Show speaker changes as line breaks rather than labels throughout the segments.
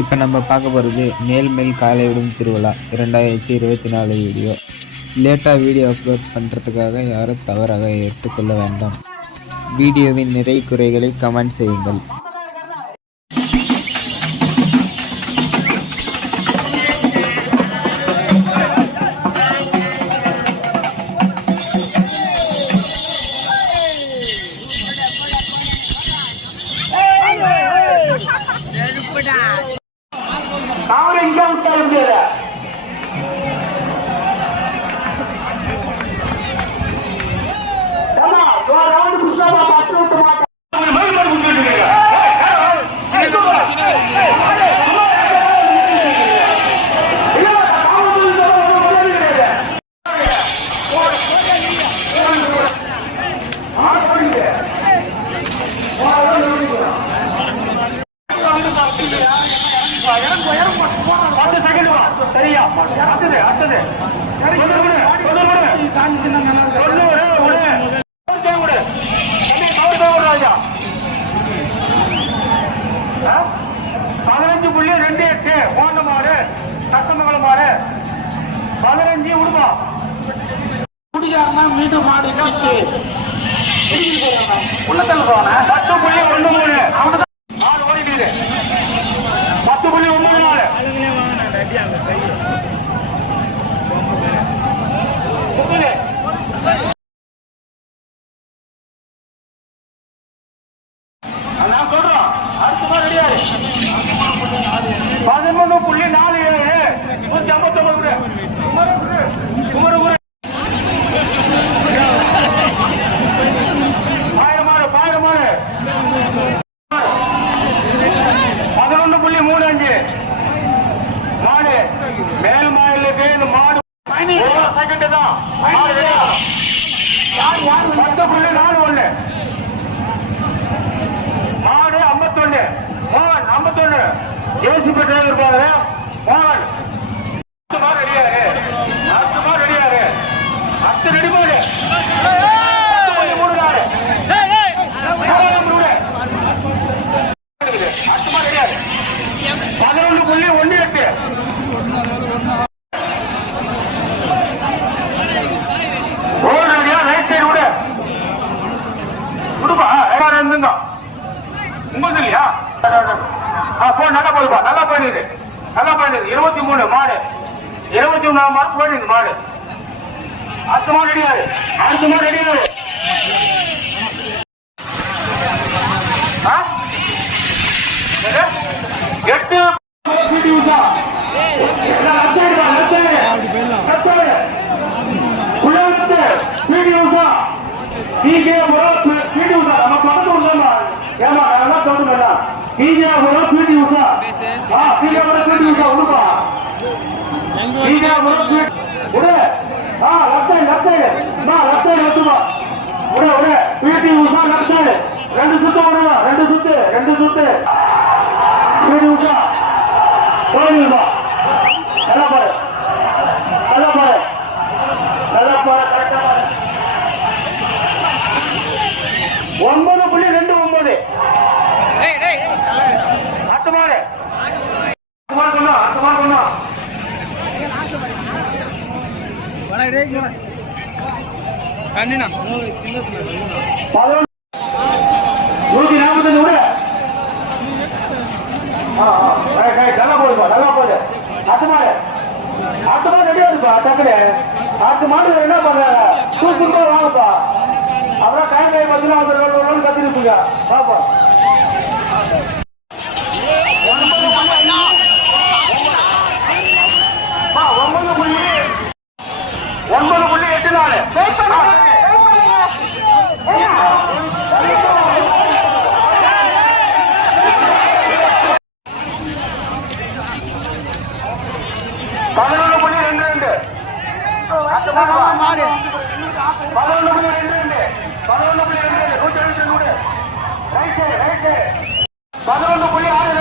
இப்போ நம்ம பார்க்க போகிறது மேல் மேல் காலை விடும் திருவிழா இரண்டாயிரத்தி இருபத்தி நாலு வீடியோ. லேட்டாக வீடியோ அப்லோட் பண்ணுறதுக்காக யாரும் தவறாக எடுத்துக்கொள்ள வேண்டாம். வீடியோவின் நிறை குறைகளை கமெண்ட் செய்யுங்கள்.
பத்து செகண்ட் வா சரியா அடுத்தது அடுத்தது பதினஞ்சு புள்ளி ரெண்டு எட்டு ஓண்டமாடு சட்டமங்கலம் மாடு பதினஞ்சு விடுமா
குடிக்காரங்க மீண்டும் மாடு உள்ள
தள்ளு போன செகண்ட் தான் பத்து புள்ளி நாலு ஒண்ணு. மாடு ஐம்பத்தொன்னு. மோகன் ஐம்பத்தொன்னு. ஏசி டிரைவர் பாரு மோகன். அந்த மாடு அடுத்த மாடு அடியாது அடுத்த மாடு அடியாது எட்டு பிஜே ஒரு பிடி உண்டா நம்ம தொடர்ந்து உண்டாமா ஏமா நல்லா தொடர்ந்து வேண்டாம் பிஜே ஒரு பிடி உட ஆ லெஃப்ட் சைடு லெஃப்ட் சைடு மா லெஃப்ட் சைடு வந்துமா உட உட ரெண்டு சுத்து ஓடுமா ரெண்டு சுத்து ரெண்டு சுத்து. பிடி உஷா கோயில்மா ஒன்பது புள்ளி ரெண்டு ஒன்பது. அட்டு மாதிரி நூத்தி நாற்பத்தஞ்சு விடு நல்லா போகுதுப்பா நல்லா போகுது அத்து மாடு அத்து மாடு ரெடியா இருப்பா டக்குனு அத்து மாடு என்ன பண்றாங்க சூசுப்பா வாங்கப்பா அப்புறம் டைம் கை பார்த்தீங்கன்னா வந்து பாப்பா ஒன்பது புள்ளி பதினொன்று புள்ளி ரெண்டு நூற்றி எழுபத்தி ரெண்டு ரைட் சைடு ரைட் சைடு பதினொன்று புள்ளி ஆறு.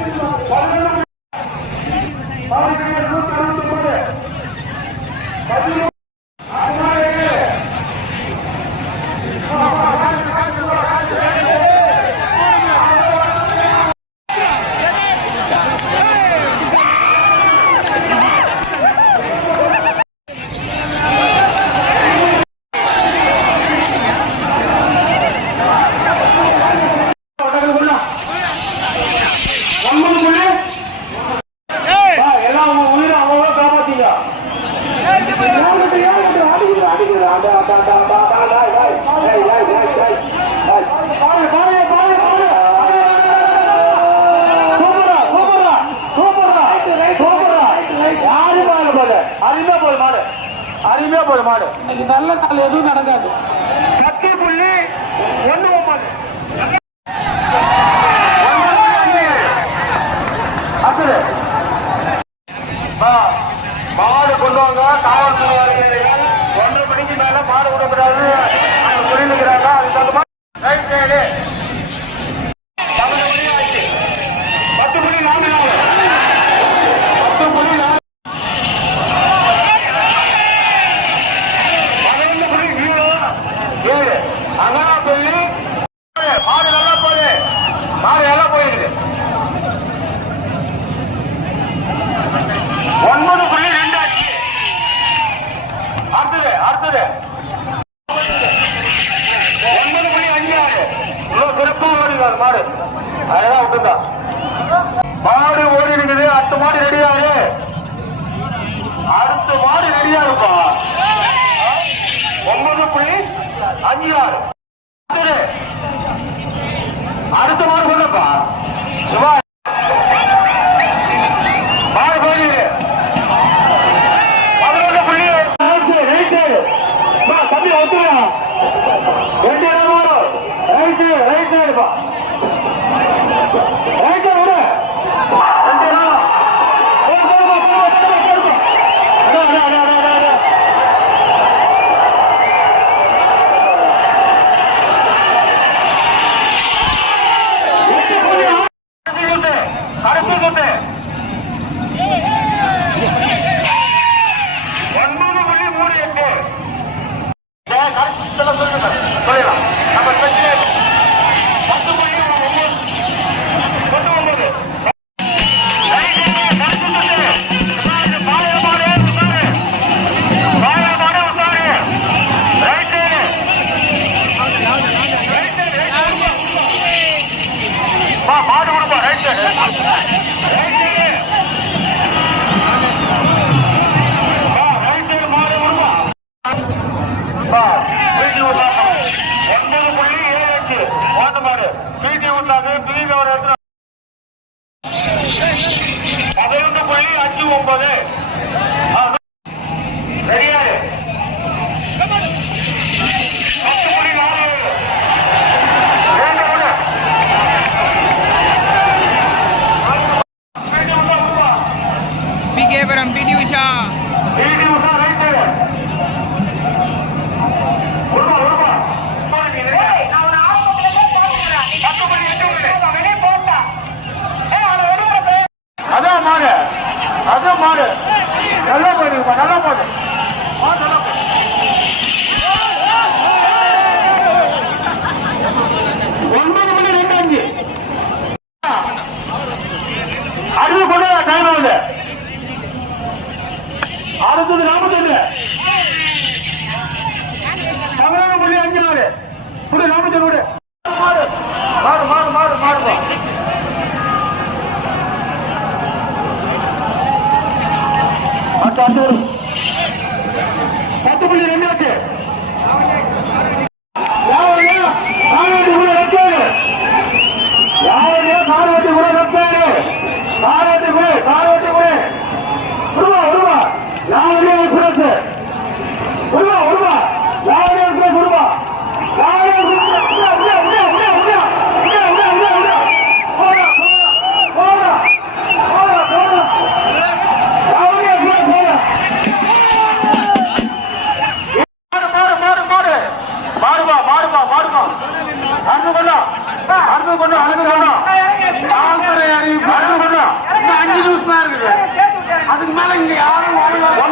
Thank you. இன்னைக்கு நல்ல
நாள் எதுவும் நடக்காது.
பத்து புள்ளி ஒன்று ஒன்பது. அப்படி. மாடு. அதெல்லாம் விட்டுண்டா மாடு ஓடி இருக்குது அடுத்த மாடு ரெடியாரு அடுத்த மாடு ரெடியா இருப்பா. ஒன்பது புள்ளி அஞ்சு ஆறு. அடுத்த மாடு கொண்டப்பா சுமார் அறுபத்தஞ்சு அறுபது நாற்பத்தஞ்சு பதினாறு புள்ளி அஞ்சு நாலு. கூட பத்து புள்ளி ரெண்டு. அதுக்கு மேல இங்க யாரும் வாழ்வாங்க